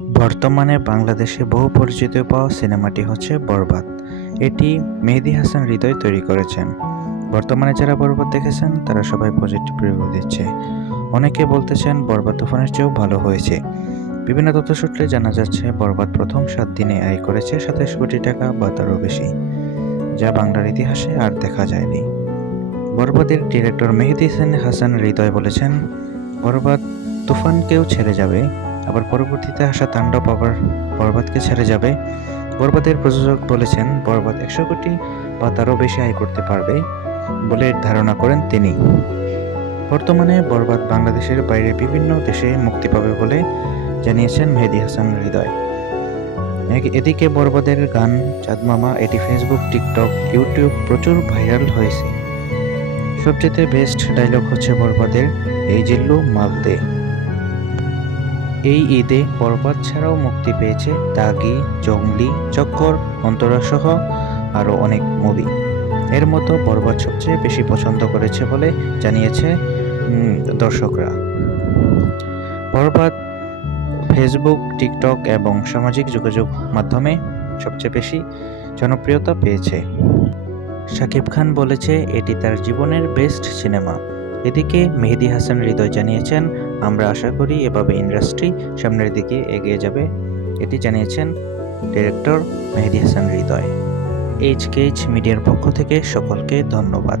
বর্তমানে বাংলাদেশে বহু পরিচিত পাওয়া সিনেমাটি হচ্ছে বরবাদ। এটি মেহেদি হাসান হৃদয় তৈরি করেছেন। বর্তমানে যারা বরবাদ দেখেছেন, তারা সবাই পজিটিভ রিভিউ দিচ্ছে। অনেকে বলতেছেন, বরবাদ তুফানের চেয়েও ভালো হয়েছে। বিভিন্ন তথ্য সূত্রে জানা যাচ্ছে, বরবাদ প্রথম সাত দিনে আয় করেছে সাতাশ কোটি টাকা বা তারও বেশি, যা বাংলার ইতিহাসে আর দেখা যায়নি। বরবাদের ডিরেক্টর মেহেদি হাসান হাসান হৃদয় বলেছেন, বরবাদ তুফানকেও ছেড়ে যাবে আবার পরবর্তীতে আসা তাণ্ডব আবার বরবাদকে ছেড়ে যাবে। বরবাদের প্রযোজক বলেছেন, বরবাদ একশো কোটি বা তারও বেশি আয় করতে পারবে বলে ধারণা করেন তিনি। বর্তমানে বরবাদ বাংলাদেশের বাইরে বিভিন্ন দেশে মুক্তি পাবে বলে জানিয়েছেন মেহেদি হাসান হৃদয়। এদিকে বরবাদের গান চাঁদমামা এটি ফেসবুক টিকটক ইউটিউব প্রচুর ভাইরাল হয়েছে। সবচেয়ে বেস্ট ডায়লগ হচ্ছে বরবাদের এই জিল্লু মালদে। এই ঈদে বরবাদ ছাড়াও মুক্তি পেয়েছে দাগি, জঙ্গলি, চক্কর অন্তরা সহ আরও অনেক মুভি এর মতো বরবাদ সবচেয়ে বেশি পছন্দ করেছে বলে জানিয়েছে দর্শকরা। বরবাদ ফেসবুক টিকটক এবং সামাজিক যোগাযোগ মাধ্যমে সবচেয়ে বেশি জনপ্রিয়তা পেয়েছে। শাকিব খান বলেছে, এটি তার জীবনের বেস্ট সিনেমা এদিকে মেহেদি হাসান হৃদয় জানিয়েছেন, আমরা আশা করি এভাবে ইন্ডাস্ট্রি সামনের দিকে এগিয়ে যাবে। এটি জানিয়েছেন ডিরেক্টর মেহেদি হাসান হৃদয়। এইচ কেইচ মিডিয়ার পক্ষ থেকে সকলকে ধন্যবাদ।